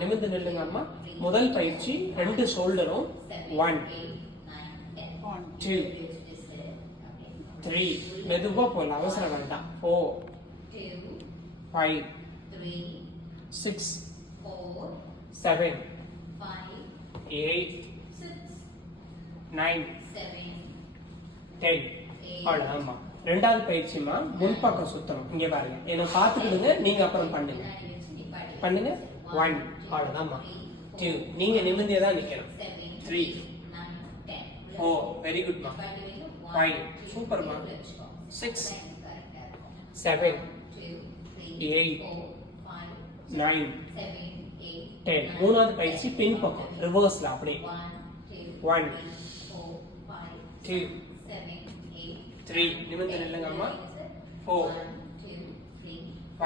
நிமிர்ந்து நில்லுங்க அம்மா. முதல் பயிற்சி 2 ஷோல்டரும். 1 2 3 மெதுவா போல அவசரம் வேண்டாம். 4 5 6 7 8 9 10. அவ்வளவுதான்மா. ரெண்டாவது பயிற்சிமா முன்பக்கம் சுத்தணும். இங்க பாருங்க, என்ன பார்த்துக்கிடுங்க, நீங்க அப்புறம் பண்ணுங்க. 1 அவ்வளவுதான்மா. 2 நீங்க நிமிர்ந்தே தான் நிக்கணும். 3 4 வெரி குட்மா. 5 சூப்பர்மா. 6 7 8 9 10. மூணாவது பயிற்சி பின் பக்கம் ரிவர்ஸ்ல அப்படியே. 1 2 3 நிமிர்ந்து நில்லுங்க அம்மா. 4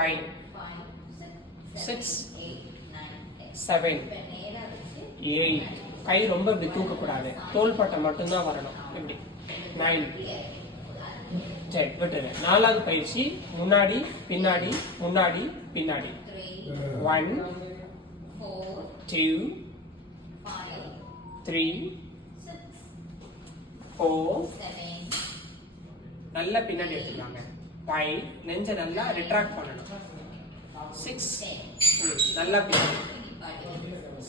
5 6 7 8. கை ரொம்ப இப்படி தூக்க கூடாது, தோள்பட்டை மட்டும்தான் வரணும். இப்படி 9 10 விட்டுரு. நாலாவது பயிற்சி முன்னாடி பின்னாடி முன்னாடி பின்னாடி. 1 2 3 4 நல்லா பின்னாடி எடுத்துக்கலாங்க. 5 நெஞ்ச நல்லா ரிட்ராக்ட் பண்ணணும். 6 நல்லா பின்னாடி.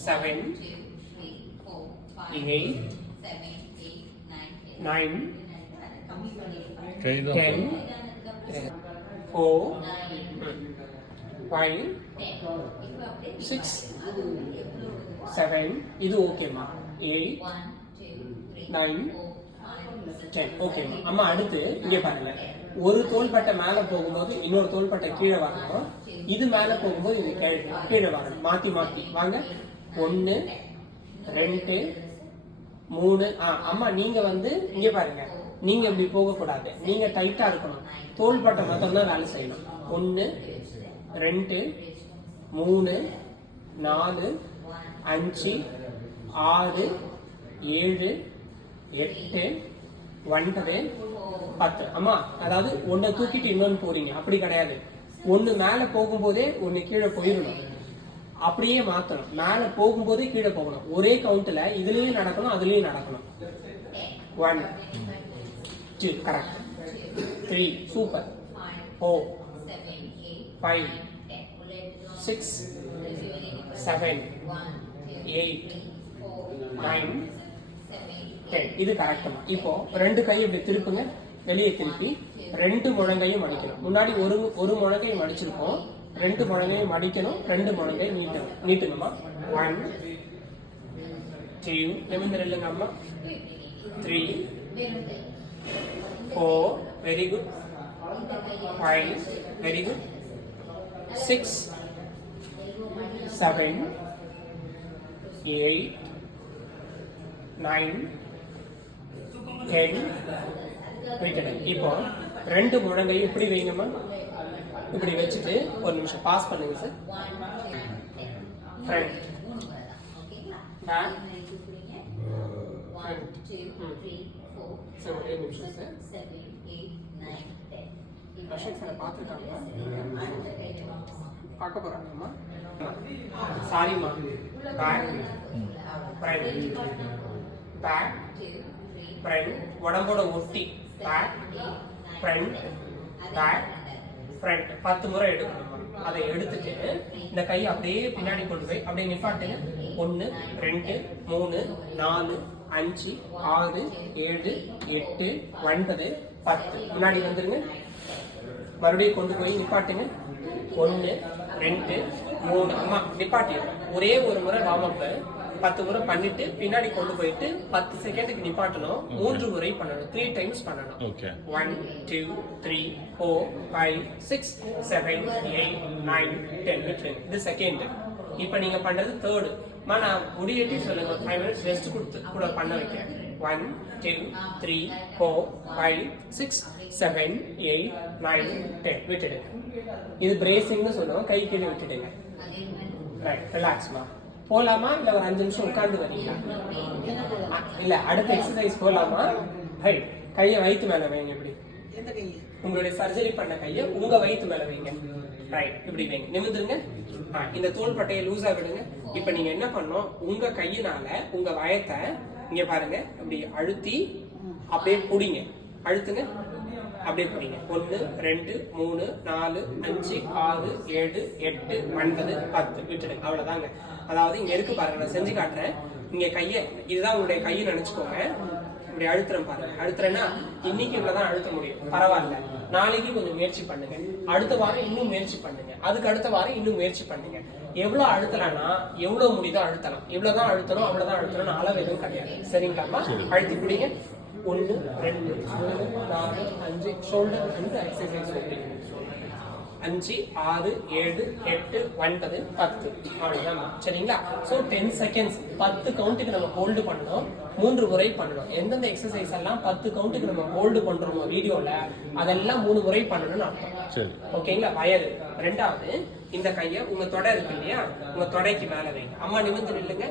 7 8 9 10 4 5 6 7 இது ஓகேமா. 8 9 10 ஓகேமா. அம்மா அடுத்து இங்க பாருங்க, ஒரு தோள்பட்டை மேல போகும்போது இன்னொரு தோள்பட்டை கீழே வரணும். இது மேல போகும்போது இது கீழே வரணும். மாத்தி மாத்தி வாங்க. 1 2 3. அம்மா நீங்க வந்து இங்க பாருங்க, நீங்க இப்படி போக கூடாது, நீங்க டைட்டா இருக்கணும். தோள்பட்டை மட்டும் தான் வேலை செய்யணும். 1 2 3 4 5 6 7 8 9 10. அம்மா அதாவது ஒன்ன தூக்கிட்டு இன்னொன்னு போறீங்க, அப்படி கிடையாது. ஒண்ணு மேல போகும்போதே ஒண்ணு கீழே போயிடணும். அப்படியே மாத்தணும். மேல போகும்போதே கீழே போகணும். ஒரே கவுண்ட்ல இதுலயும் நடக்கணும், அதுலயும் நடக்கணும். 1 2 கரெக்ட். 3 சூப்பர். 4 5 6 7 8 9 10. இது கரெக்டுமா. இப்போ 2 கை இப்படி திருப்புங்க, வெளியே திருப்பி 2 முழங்கையும் மடிக்கணும். முன்னாடி ஒரு முழங்கையும் மடிச்சிருக்கோம், 2 முழங்கையும் மடிக்கணும். 2 முழங்கை நீட்டணுமா. 1 2 நிமிர்ந்து நில்லுங்க அம்மா. 3 4 வெரி குட். 5 very good. 6 7 8 9 10 விட்டுடுங்க. இப்போ 2 முழங்கையும் இப்படி வைங்கம்மா. இப்படி வச்சுட்டு ஒரு நிமிஷம் பாஸ் பண்ணுங்க சார். Front back sir. ஒரே நிமிஷம் சார். அசோக் சார் பார்த்துருக்காங்க, பார்க்க போறாங்கம்மா. சாரிம்மா. பேக் ஃப்ரண்ட் பேக் ஃப்ரண்ட் உடம்போட ஒட்டி. பேக் ஃப்ரண்ட் பேக் ஃப்ரண்ட் 10 முறை எடுக்கணும். அதை எடுத்துட்டு இந்த கை அப்படியே பின்னாடி கொண்டு போய் அப்படியே நிப்பாட்டுங்க. 1 2 3 4 5 6 7 8 9 10. முன்னாடி வந்துருங்க. மறுபடியும் கொண்டு போய் நிப்பாட்டுங்க. 1 2 3. அம்மா நிப்பாட்டிடும். ஒரே ஒரு முறை வார்ம் 10 முறை பண்ணிட்டு பின்னாடி கொண்டு போயிட்டு 10 செகண்டுக்கு நிப்பாட்டணும். 3 முறை பண்ணணும். 3 டைம்ஸ் பண்ணணும். 1 2 3 4 5 6 7 8 9 10. இது செகண்ட். இப்ப நீங்க பண்றது தேர்டு. நான் முடியட்டி சொல்லுங்க. 5 மினிட்ஸ் ரெஸ்ட் கொடுத்து கூட பண்ண வைக்கிறேன். 1 2 3 4 5 6 7 8 9 10 விட்டுடுங்க. இது பிரேசிங்னு சொல்லுவோம். கை கீழே விட்டுடுங்க. ரைட், ரிலாக்ஸ்மா. போலாமா இல்ல ஒரு 5 நிமிஷம் உட்கார்ந்து வரீங்களா? இல்ல அடுத்த எக்ஸசைஸ் போலாமா? ரைட், கையை வயிற்று மேல வைங்க. இப்படி உங்களுடைய சர்ஜரி பண்ண கையை உங்க வயிற்று மேல வைங்க. ரைட், இப்படி வைங்க. நிமிர்ந்துருங்க. இந்த தோள்பட்டையை லூஸா விடுங்க. இப்ப நீங்க என்ன பண்ணணும், உங்க கையினால உங்க வயத்தை இங்க பாருங்க அப்படி அழுத்தி அப்படியே புடிங்க. அழுத்துங்க, அப்படியே புடிங்க. 1 2 3 4 5 6 7 8 9 10 விட்டுடுங்க. அவ்வளவுதாங்க. அதாவது இங்க இருக்கு பாருங்க, நான் செஞ்சு காட்டுறேன். இங்க கைய, இதுதான் உங்களுடைய கையை நினைச்சுக்கோங்க. இப்படி அழுத்துறேன் பாருங்க. அழுத்துறேன்னா இன்னைக்கு இவ்வளவுதான் அழுத்த முடியும், பரவாயில்ல. நாளைக்கு கொஞ்சம் முயற்சி பண்ணுங்க, அடுத்த வாரம் இன்னும் முயற்சி பண்ணுங்க, அதுக்கு அடுத்த வாரம் இன்னும் முயற்சி பண்ணுங்க. எவ்வளவு அழுத்தலாம்னா எவ்வளவு முடியுதோ அழுத்தலாம். இவ்வளவுதான் அழுத்தணும், அவ்வளவுதான் அழுத்தணும், அளவு எதுவும் கிடையாது. சரிங்களாமா? அழுத்தி பிடிங்க. 1 2 3 4 5 ஷோல்டர் வந்து எக்ஸசைஸ் பண்ணுங்க. 5 6 7 8 9 10 அவ்வளவுதான். சரிங்களா? சோ 10 செகண்ட்ஸ் 10 கவுண்ட்டுக்கு நம்ம ஹோல்டு பண்ணணும். 3 முறை பண்ணணும். எந்தெந்த எக்ஸசைஸ் எல்லாம் 10 கவுண்ட்டுக்கு நம்ம ஹோல்டு பண்றோமோ வீடியோல, அதெல்லாம் 3 முறை பண்ணணும்னு அர்த்தம். ஓகேங்களா? வயது. ரெண்டாவது, இந்த கையை உங்க தொடை இருக்கு இல்லையா, உங்க தொடைக்கு மேல வைங்க. அம்மா நிமிர்ந்து நில்லுங்க.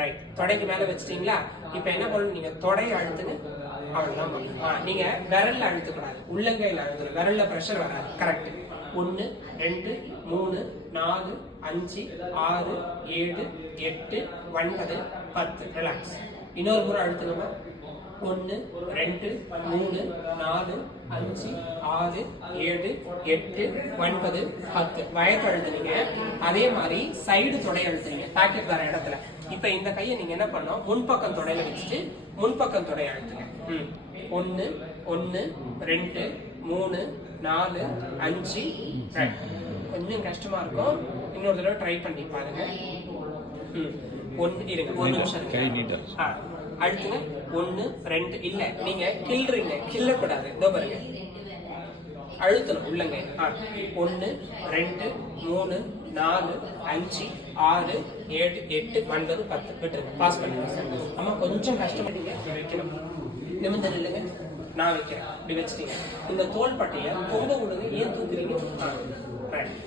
ரைட். தொடைக்கு மேல வச்சிட்டீங்களா? இப்ப என்ன பண்ணணும், நீங்க தொடையை அழுத்துங்க. அவ்வளவுதான். நீங்க விரல்ல அழுத்தக்கூடாது, உள்ளங்கையில அழுத்தணும். விரல்ல பிரஷர் வராது. கரெக்ட். 1 2 3 4 5 6 7 8 9 10 ரிலாக்ஸ். இன்னொரு முறை அழுத்துங்க. 1 2 3 4 5 6 7 8 9 10 வயத்தை அழுத்துனீங்க. அதே மாதிரி சைடு தொடை அழுத்துறீங்க, பாக்கெட் வர இடத்துல. இப்ப இந்த கையை நீங்க என்ன பண்ணணும், முன்பக்கம் தொடையில வச்சுட்டு முன்பக்கம் தொடையை அழுத்துங்க. 1 1 2 3 4 5. கொஞ்சம் கஷ்டமா இருக்கும், இன்னொரு தடவை ட்ரை பண்ணி பாருங்க. 1 இருங்க, 1 நிமிஷம் அழுத்துங்க. 1 2 இல்ல, நீங்க கிள்றீங்க, கிள்ளக்கூடாது. இதோ பாருங்க, அழுத்தணும் உள்ளங்க. 1 2 3 4 5 6 7 8 9 10 விட்டுருங்க. பாஸ் பண்ணுங்க. அம்மா கொஞ்சம் கஷ்டப்பட்டீங்க, வைக்கணும். நிமிர்ந்து நில்லுங்க, நான் வைக்கிறேன். இப்படி வச்சுட்டீங்க. இந்த தோள்பட்டைய தொங்க விடுங்க. ஏன் தூக்குறீங்க?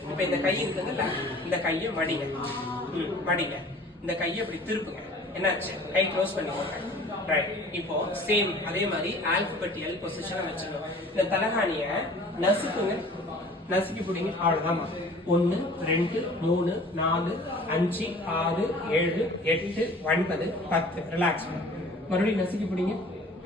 இப்ப இந்த கை இருக்குங்கல்ல, இந்த கையை மடிங்க. மடிங்க. இந்த கையை இப்படி திருப்புங்க. என்னாச்சு? கை க்ளோஸ் பண்ணிக்கோங்க. ரைட். இப்போ சேம் அதே மாதிரி ஆல்பபெட்டியல் பொசிஷனை வச்சுக்கணும். இந்த தலகாணிய நசுக்குங்க, நசுக்கி பிடிங்க. அவ்வளவுதான். 1 2 3 4 5 6 7 8 9 10 ரிலாக்ஸ். மறுபடியும் நசுக்கி பிடிங்க.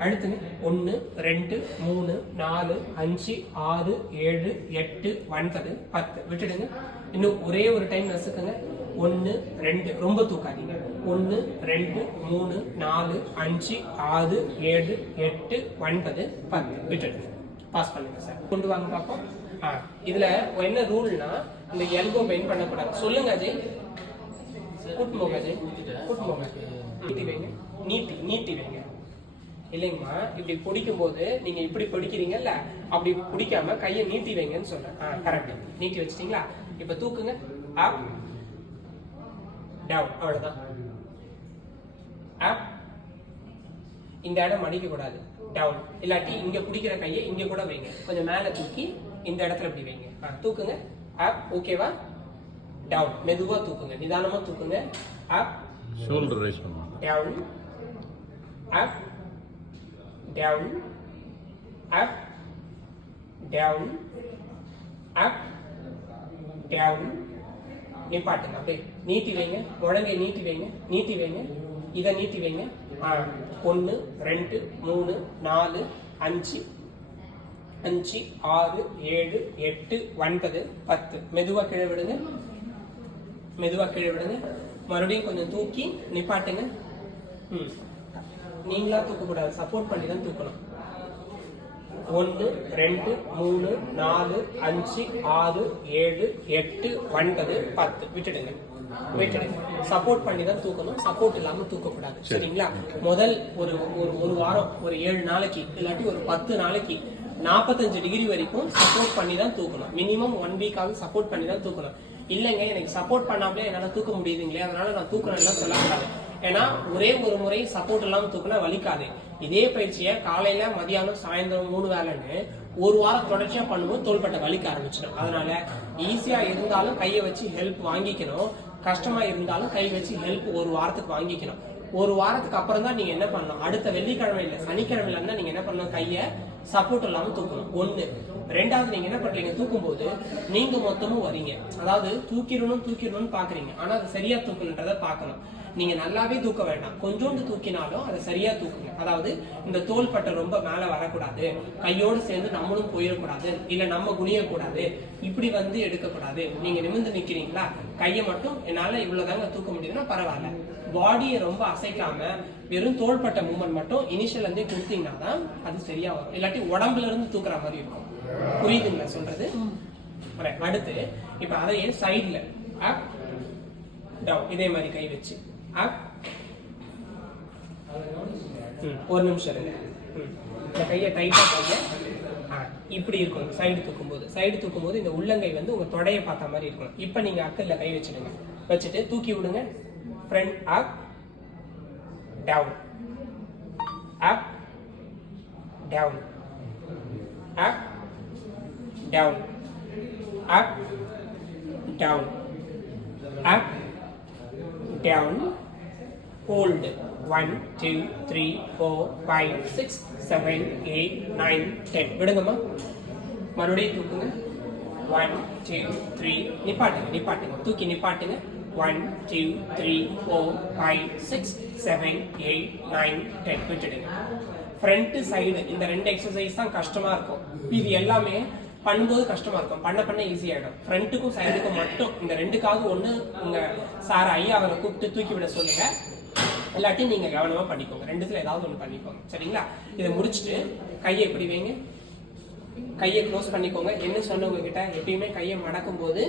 அழுத்துங்க. 1 2 3 4 5 6 7 8 9 10 விட்டுடுங்க. இன்னும் ஒரே ஒரு டைம் நசுக்குங்க. 1 2 ரொம்ப தூக்காதீங்க. 1 2 3 4 5 6 7 8 9 10 விட்டுடுங்க. பாஸ் பண்ணுங்க சார். கொண்டு வாங்க பாப்போம். இதுல என்ன ரூல்னா, இந்த எல்போ பெண்ட் பண்ணக்கூடாது. சொல்லுங்க அஜய். கூட்டு போங்க அஜய், கூட்டு போங்க. நீட்டி வைங்க, நீட்டி வைங்க. இல்லைங்கம்மா, இப்படி பிடிக்கும் போது நீங்க இப்படி பிடிக்கிறீங்கல்ல, அப்படி பிடிக்காம கையை நீட்டி வைங்கன்னு சொல்றேன். கரெக்ட். நீட்டி வச்சிட்டீங்களா? இப்ப தூக்குங்க. Up down. அவ்வளவுதான். அப். இந்த இடம் மடிக்க கூடாது. டவுன். இல்லாட்டி இங்க பிடிக்கிற கையை இங்க கூட வைங்க. கொஞ்சம் மேல தூக்கி இந்த இடத்துல இப்படி வைங்க. தூக்குங்க. அப். ஓகேவா? டவுன். மெதுவா தூக்குங்க, நிதானமா தூக்குங்க. அப். ஷோல்டர் ரைஸ் பண்ணுங்க. டவுன். அப். down, up, down, up, down. நிப்பாட்டுங்க. அப்படியே நீட்டி வைங்க. முழங்கை நீட்டி வைங்க, நீட்டி வைங்க. இதை நீட்டி வைங்க. 1 2 3 4 5 5 6 7 8 9 10. மெதுவா கீழே விடுங்க, மெதுவா கீழே விடுங்க. மறுபடியும் கொஞ்சம் தூக்கி நிப்பாட்டுங்க. நீங்களா தூக்கக்கூடாது, சப்போர்ட் பண்ணி தான் தூக்கணும். 1 2 3 4 5 6 7 8 9 10 விட்டுடுங்க. சப்போர்ட் பண்ணி தான் தூக்கணும், சப்போர்ட் இல்லாம தூக்கக்கூடாது. சரிங்களா? முதல் ஒரு வாரம், ஒரு 7 நாளைக்கு இல்லாட்டி ஒரு 10 நாளைக்கு 45 டிகிரி வரைக்கும் சப்போர்ட் பண்ணி தான் தூக்கணும். மினிமம் 1 வீக்காவது சப்போர்ட் பண்ணி தான் தூக்கணும். இல்லைங்க, எனக்கு சப்போர்ட் பண்ணாமலே என்னால தூக்க முடியுதுங்களே, அதனால நான் தூக்கணும் எல்லாம் சொல்லக்கூடாது. ஏன்னா ஒரே ஒரு முறை சப்போர்ட் இல்லாம தூக்கினா வலிக்காது. இதே பயிற்சியை காலையில மதியானம் சாயந்தரம் 3 வேளைன்னு ஒரு வாரம் தொடர்ச்சியா பண்ணும்போது தோள்பட்டை வலிக்க ஆரம்பிச்சிடும். அதனால ஈஸியா இருந்தாலும் கையை வச்சு ஹெல்ப் வாங்கிக்கணும், கஷ்டமா இருந்தாலும் கை வச்சு ஹெல்ப் ஒரு வாரத்துக்கு வாங்கிக்கணும். ஒரு வாரத்துக்கு அப்புறம் தான் நீங்க என்ன பண்ணணும், அடுத்த வெள்ளிக்கிழமை இல்ல சனிக்கிழமையில இருந்தா நீங்க என்ன பண்ணணும், கையை சப்போர்ட் இல்லாம தூக்கணும். 1 ரெண்டாவது நீங்க என்ன பண்றீங்க, தூக்கும் போது நீங்க மொத்தமும் வரீங்க. அதாவது தூக்கிடணும்னு பாக்குறீங்க, ஆனா அது சரியா தூக்கணுன்றத பாக்கணும். நீங்க நல்லாவே தூக்க வேண்டாம், கொஞ்சோண்டு தூக்கினாலும் அதை சரியா தூக்குங்க. அதாவது இந்த தோள்பட்டை ரொம்ப மேல வரக்கூடாது, கையோடு சேர்ந்து நம்மளும் போயிடக்கூடாது, இல்ல நம்ம குனியக்கூடாது, இப்படி வந்து எடுக்கக்கூடாது. நீங்க நிமிர்ந்து நிக்கிறீங்களா, கையை மட்டும் என்னால இவ்வளவுதாங்க தூக்க முடியுதுன்னா பரவாயில்ல. பாடியை ரொம்ப அசைக்காம வெறும் தோள்பட்டை மூவ்மெண்ட் மட்டும் இனிஷியல் இருந்தே கொடுத்தீங்கன்னா தான் அது சரியா வரும். இல்லாட்டி உடம்புல இருந்து தூக்குற மாதிரி இருக்கும். புரியுதுங்களா சொல்றது? அடுத்து இப்ப அதையே சைட்ல அப் டவுன் இதே மாதிரி கை வச்சு அப். ஒரு நிமிஷம் இருங்க. இந்த கையை டைட்டா போங்க. இப்படி இருக்கும். சைடு தூக்கும் போது இந்த உள்ளங்கை வந்து உங்க தொடையை பார்த்த மாதிரி இருக்கும். இப்ப நீங்க அக்கல்ல கை வச்சுடுங்க. வச்சுட்டு தூக்கி விடுங்க. Front up down up down up down up down up down. Hold 1 2 3 4 5 6 7 8 9 10. விடுங்கம்மா. மறுபடியும் தூக்குங்க. 1 2 3 நிப்பாட்டுங்க. தூக்கி நிப்பாட்டுங்க. 1 2 3 4 5 6 7 8 9 10. விட்டுடுங்க. ஃப்ரண்ட் சைடு இந்த ரெண்டு எக்ஸசைஸ் தான் கஷ்டமா இருக்கும். இது எல்லாமே பண்ணும்போது கஷ்டமா இருக்கும், பண்ண ஈஸி ஆயிடும். ஃப்ரண்ட்டுக்கும் சைடுக்கும் மட்டும் இந்த ரெண்டுக்காக ஒண்ணு உங்க சார் ஐயா அவரை கூப்பிட்டு தூக்கி விட சொல்லுங்க. எல்லாத்தையும் நீங்க கவனமா பண்ணிக்கோங்க. ரெண்டுத்துல ஏதாவது ஒண்ணு பண்ணிக்கோங்க. சரிங்களா? இதை முடிச்சுட்டு கையை எப்படி வைங்க, கையை க்ளோஸ் பண்ணிக்கோங்க. என்ன சொன்னவங்க கிட்ட எப்பயுமே கையை மடக்கும் போது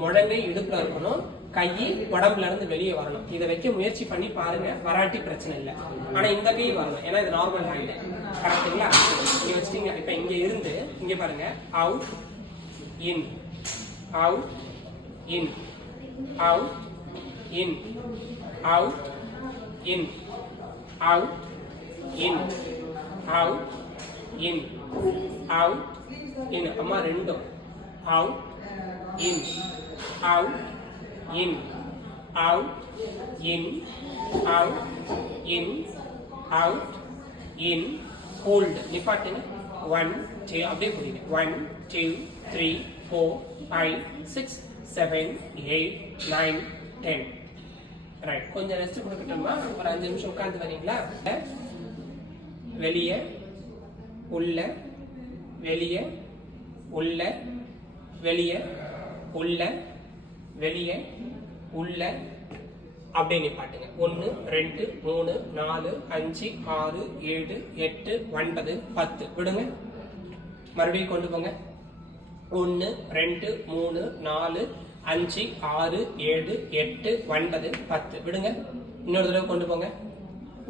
முழங்கை இடுப்புல இருக்கணும், கை உடம்புல இருந்து வெளியே வரணும். இதை வைக்க முயற்சி பண்ணி பாருங்க, வராட்டி பிரச்சனை இல்லை. ஆனா இந்த கை வரணும், ஏன்னா இது நார்மல் ஹேண்ட். கரெக்டுங்களா? நீங்க வச்சுட்டீங்க. இப்ப இங்க இருந்து இங்க பாருங்க, out in out in out in out in out in out in out in. அம்மா ரெண்டும் out in out in out in out in out in. hold நிப்பாட்டுங்க. 1 2 அப்படியே புரியுது. 1 2 3 4 5 6 7 8 9 10. ரைட். கொஞ்சம் ரெஸ்ட் கொடுக்கட்டுமா? ஒரு 5 நிமிஷம் உட்கார்ந்து வரீங்களா? வெளியே உள்ள வெளியே உள்ள வெளியே உள்ள வெளியே உள்ள அப்படியே நிப்பாட்டுங்க. 1 2 3 4 5 6 7 8 9 10. விடுங்க. மறுபடியும் கொண்டு போங்க. 1 2 3 4 5 6 7 8 9 10. விடுங்க. இன்னொரு தடவை கொண்டு போங்க.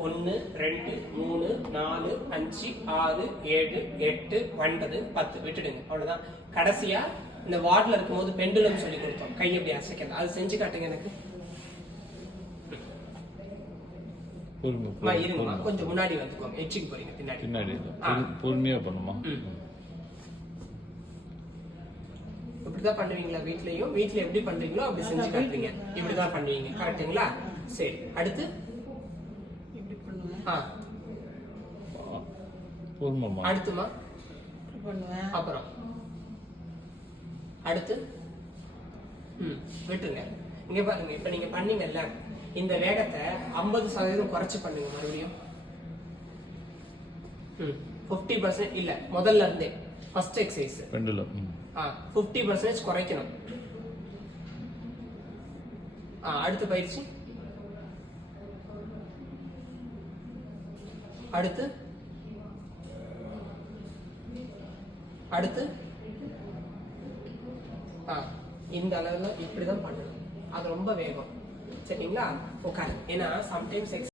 1 2 3 4 5 6 7 8 9 10. விட்டுடுங்க. அவ்வளவுதான். கடைசியா இந்த வார்ட்ல இருக்கும்போது பெண்டுலம் சொல்லி கொடுத்தோம், கை எப்படி அசைக்கிறது, அது செஞ்சு காட்டுங்க எனக்கு. இருங்கம்மா, கொஞ்சம் முன்னாடி வந்துக்கோங்க. எச்சுக்கு போறீங்க, பின்னாடி பொறுமையா பண்ணுமா? இப்படிதான் பண்ணுவீங்களா? வீட்ல எப்படி பண்றீங்களோ அப்படி செஞ்சு காட்டுறீங்க. இப்படிதான் பண்ணுவீங்க. காட்டுங்களா? சரி. அடுத்து அடுத்துமா அப்புறம் அடுத்து விட்டுருங்க. இங்க பாருங்க, இப்ப நீங்க பண்ணீங்கல்ல, இந்த வேகத்தை 50% குறைச்சு பண்ணுங்க. மறுபடியும் 50% இல்ல, முதல்ல இருந்தே ஃபர்ஸ்ட் எக்ஸசைஸ் பெண்டுலம் 50% குறைக்கணும். அடுத்த பயிற்சி. அடுத்து அடுத்து இந்த அளவுல இப்படிதான் பண்ணணும். அது ரொம்ப வேகம். சரிங்களா? உட்காரு. ஏன்னா சம்டைம்ஸ்